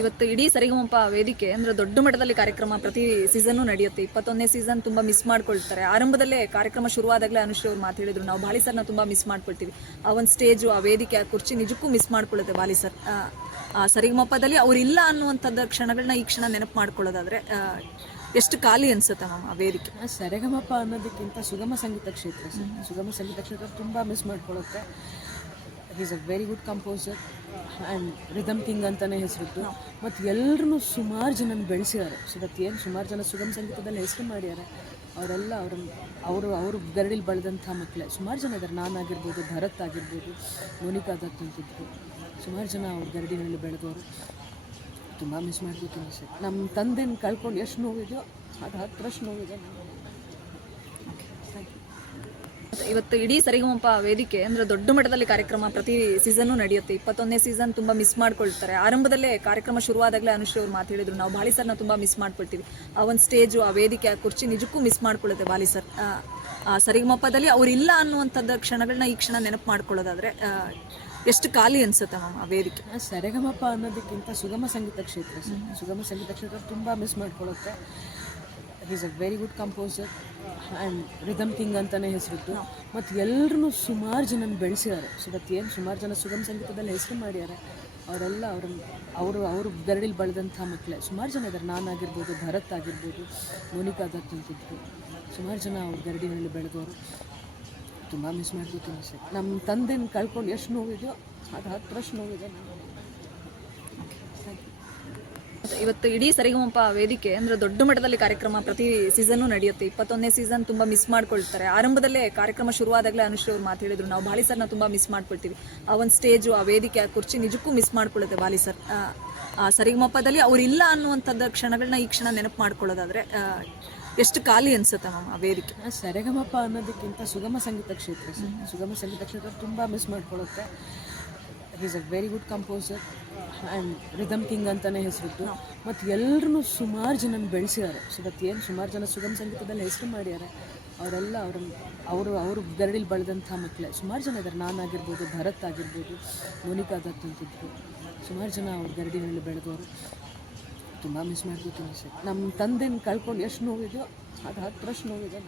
ಇವತ್ತು ಇಡೀ ಸರಿಗಮಪ ವೇದಿಕೆ ಅಂದ್ರೆ ದೊಡ್ಡ ಮಟ್ಟದಲ್ಲಿ ಕಾರ್ಯಕ್ರಮ ಪ್ರತಿ ಸೀಸನ್ ನಡೆಯುತ್ತೆ. ಇಪ್ಪತ್ತೊಂದನೇ ಸೀಸನ್ ತುಂಬಾ ಮಿಸ್ ಮಾಡ್ಕೊಳ್ತಾರೆ. ಆರಂಭದಲ್ಲೇ ಕಾರ್ಯಕ್ರಮ ಶುರುವಾದಾಗಲೇ ಅನುಶ್ರೀ ಅವ್ರು ಮಾತು ಹೇಳಿದ್ರು ನಾವು ಬಾಲಿ ಸರ್ನ ತುಂಬಾ ಮಿಸ್ ಮಾಡ್ಕೊಳ್ತೀವಿ. ಆ ಒಂದು ಸ್ಟೇಜು ಆ ವೇದಿಕೆ ಆ ಕುರ್ಚಿ ನಿಜಕ್ಕೂ ಮಿಸ್ ಮಾಡ್ಕೊಳ್ಳುತ್ತೆ ಬಾಲಿ ಸರ್. ಆ, ಸರಿಗಮಪದಲ್ಲಿ ಅವರಿಲ್ಲ ಅನ್ನುವಂಥದ್ದು ಕ್ಷಣಗಳನ್ನ ಈ ಕ್ಷಣ ನೆನಪು ಮಾಡ್ಕೊಳ್ಳೋದಾದ್ರೆ ಎಷ್ಟು ಖಾಲಿ ಅನ್ಸುತ್ತೆ ಮ್ಯಾಮ್ ಆ ವೇದಿಕೆ. ಸರೆಗಮಪ ಅನ್ನೋದಕ್ಕಿಂತ ಸುಗಮ ಸಂಗೀತ ಕ್ಷೇತ್ರ ಸುಗಮ ಸಂಗೀತ ಕ್ಷೇತ್ರ ತುಂಬ miss ಮಾಡ್ಕೊಳ್ಳುತ್ತೆ is a very good composer and rhythm king ಅಂತಲೇ ಹೆಸರಿಟ್ಟು. ಮತ್ತು ಎಲ್ಲರೂ ಸುಮಾರು ಜನನ ಬೆಳೆಸಿದ್ದಾರೆ ಸೊ ದಟ್ ಏನು ಸುಮಾರು ಜನ ಸುಗಮ ಸಂಗೀತದಲ್ಲಿ ಹೆಸರು ಮಾಡ್ಯಾರ ಅವರೆಲ್ಲ ಅವ್ರ ಅವರು ಅವರು ಗರಡಿಲಿ ಬೆಳೆದಂಥ ಮಕ್ಕಳೇ ಸುಮಾರು ಜನ ಇದ್ದಾರೆ ನಾನಾಗಿರ್ಬೋದು ಭರತ್ ಆಗಿರ್ಬೋದು, ಮೋನಿಕಾ ದತ್ ಅಂತಿದ್ದರು ಸುಮಾರು ಜನ ಅವ್ರ ಗರಡಿನಲ್ಲಿ ಬೆಳೆದವರು ತುಂಬ ಮಿಸ್ ಮಾಡಿದ್ರು ಅನಿಸುತ್ತೆ ನಮ್ಮ ತಂದೆನ ಕಳ್ಕೊಂಡು ಎಷ್ಟು ನೋವಿದೆಯೋ ಅದು ಹತ್ತರಷ್ಟು ನೋವಿದೆ ಇವತ್ತು ಇಡೀ ಸರಿಗಮಪ ವೇದಿಕೆ ಅಂದ್ರೆ ದೊಡ್ಡ ಮಟ್ಟದಲ್ಲಿ ಕಾರ್ಯಕ್ರಮ ಪ್ರತಿ ಸೀಸನ್ ನಡೆಯುತ್ತೆ. ಇಪ್ಪತ್ತೊಂದನೇ ಸೀಸನ್ ತುಂಬಾ ಮಿಸ್ ಮಾಡ್ಕೊಳ್ತಾರೆ. ಆರಂಭದಲ್ಲೇ ಕಾರ್ಯಕ್ರಮ ಶುರುವಾದಾಗಲೇ ಅನುಶ್ರೀ ಅವ್ರು ಮಾತು ಹೇಳಿದ್ರು ನಾವು ಬಾಲಿ ಸರ್ನ ತುಂಬಾ ಮಿಸ್ ಮಾಡ್ಕೊಳ್ತೀವಿ. ಆ ಒಂದು ಸ್ಟೇಜು ಆ ವೇದಿಕೆ, ಆ ಕುರ್ಚಿ ನಿಜಕ್ಕೂ ಮಿಸ್ ಮಾಡ್ಕೊಳ್ಳುತ್ತೆ ಬಾಲಿ ಸರ್. ಸರಿಗಮಪದಲ್ಲಿ ಅವರಿಲ್ಲ ಅನ್ನುವಂಥದ್ದು ಕ್ಷಣಗಳನ್ನ ಈ ಕ್ಷಣ ನೆನಪು ಮಾಡ್ಕೊಳ್ಳೋದಾದ್ರೆ ಎಷ್ಟು ಖಾಲಿ ಅನ್ಸುತ್ತೆ ಮ್ಯಾಮ್ ಆ ವೇದಿಕೆ. ಸರಿಗಮಪ ಅನ್ನೋದಕ್ಕಿಂತ ಸುಗಮ ಸಂಗೀತ ಕ್ಷೇತ್ರ ಸುಗಮ ಸಂಗೀತ ಕ್ಷೇತ್ರ ತುಂಬ miss ಮಾಡ್ಕೊಳ್ಳುತ್ತೆ. Is a very good composer and rhythm king ಅಂತಲೇ ಹೆಸರಿಟ್ಟು ಮತ್ತು ಎಲ್ಲರೂ ಸುಮಾರು ಜನನ ಬೆಳೆಸಿದ್ದಾರೆ ಸೊ ಏನು ಸುಮಾರು ಜನ ಸುಗಮ ಸಂಗೀತದಲ್ಲಿ ಹೆಸರು ಮಾಡ್ಯಾರ ಅವರೆಲ್ಲ ಅವ್ರ ಅವರು ಅವರು ಗರಡಿಲಿ ಬೆಳೆದಂಥ ಮಕ್ಕಳೇ ಸುಮಾರು ಜನ ಇದ್ದಾರೆ ನಾನಾಗಿರ್ಬೋದು ಭರತ್ ಆಗಿರ್ಬೋದು, ಮೋನಿಕಾ ದತ್ ಅಂತಿದ್ರು. ಸುಮಾರು ಜನ ಅವ್ರ ಗರಡಿನಲ್ಲಿ ಬೆಳೆದವರು ತುಂಬ ಮಿಸ್ ಮಾಡಿದ್ರು ಸರ್. ನಮ್ಮ ತಂದೆನ ಕಳ್ಕೊಂಡು ಎಷ್ಟು ನೋವಿದೆಯೋ ಅದು ಹತ್ತು ವರ್ಷ ನೋವಿದೆ ನನಗೆ ಇವತ್ತು ಇಡೀ ಸರಿಗಮಪ ವೇದಿಕೆ ಅಂದರೆ ದೊಡ್ಡ ಮಟ್ಟದಲ್ಲಿ ಕಾರ್ಯಕ್ರಮ ಪ್ರತಿ ಸೀಸನ್ನು ನಡೆಯುತ್ತೆ. ಇಪ್ಪತ್ತೊಂದನೇ ಸೀಸನ್ ತುಂಬಾ ಮಿಸ್ ಮಾಡ್ಕೊಳ್ತಾರೆ. ಆರಂಭದಲ್ಲೇ ಕಾರ್ಯಕ್ರಮ ಶುರುವಾದಾಗಲೇ ಅನುಶ್ರೀ ಅವ್ರು ಮಾತು ಹೇಳಿದ್ರು ನಾವು ಬಾಲಿ ಸರ್ನ ತುಂಬಾ ಮಿಸ್ ಮಾಡ್ಕೊಳ್ತೀವಿ. ಆ ಒಂದು ಸ್ಟೇಜು ಆ ವೇದಿಕೆ ಆ ಕುರ್ಚಿ ನಿಜಕ್ಕೂ ಮಿಸ್ ಮಾಡ್ಕೊಳ್ಳುತ್ತೆ ಬಾಲಿ ಸರ್. ಆ, ಸರಿಗಮಪದಲ್ಲಿ ಅವರಿಲ್ಲ ಅನ್ನುವಂಥದ್ದು ಕ್ಷಣಗಳನ್ನ ಈ ಕ್ಷಣ ನೆನಪು ಮಾಡ್ಕೊಳ್ಳೋದಾದ್ರೆ ಎಷ್ಟು ಖಾಲಿ ಅನ್ಸುತ್ತೆ ಮ್ಯಾಮ್ ಆ ವೇದಿಕೆ. ಸರಿಗಮಪ ಅನ್ನೋದಕ್ಕಿಂತ ಸುಗಮ ಸಂಗೀತ ಕ್ಷೇತ್ರ ಸುಗಮ ಸಂಗೀತ ಕ್ಷೇತ್ರ ತುಂಬ miss ಮಾಡ್ಕೊಳ್ಳುತ್ತೆ is a very good composer and rhythm king ಅಂತಲೇ ಹೆಸರಿಟ್ಟು. ಮತ್ತು ಎಲ್ಲರೂ ಸುಮಾರು ಜನ ಬೆಳೆಸಿದ್ದಾರೆ ಸೊ ಮತ್ತು ಏನು ಸುಮಾರು ಜನ ಸುಗಮ ಸಂಗೀತದಲ್ಲಿ ಹೆಸರು ಮಾಡ್ಯಾರೆ ಅವರೆಲ್ಲ ಅವ್ರ ಅವರು ಅವರು ಗರಡಿಲಿ ಬೆಳೆದಂಥ ಮಕ್ಕಳೇ ಸುಮಾರು ಜನ ಇದ್ದಾರೆ ನಾನಾಗಿರ್ಬೋದು ಭರತ್ ಆಗಿರ್ಬೋದು, ಮೋನಿಕಾ ದತ್ ಅಂತಿದ್ರು. ಸುಮಾರು ಜನ ಅವ್ರ ಗರಡಿನಲ್ಲಿ ಬೆಳೆದವರು ತುಂಬ ಮಿಸ್ ಮಾಡ್ಕೋತೀನಿ ಸರ್ ನಮ್ಮ ತಂದೆನ ಕಳ್ಕೊಂಡು ಎಷ್ಟು ನೋವಿದೆಯೋ ಅದು ಹತ್ತು ವರ್ಷ ನೋವಿದೆ.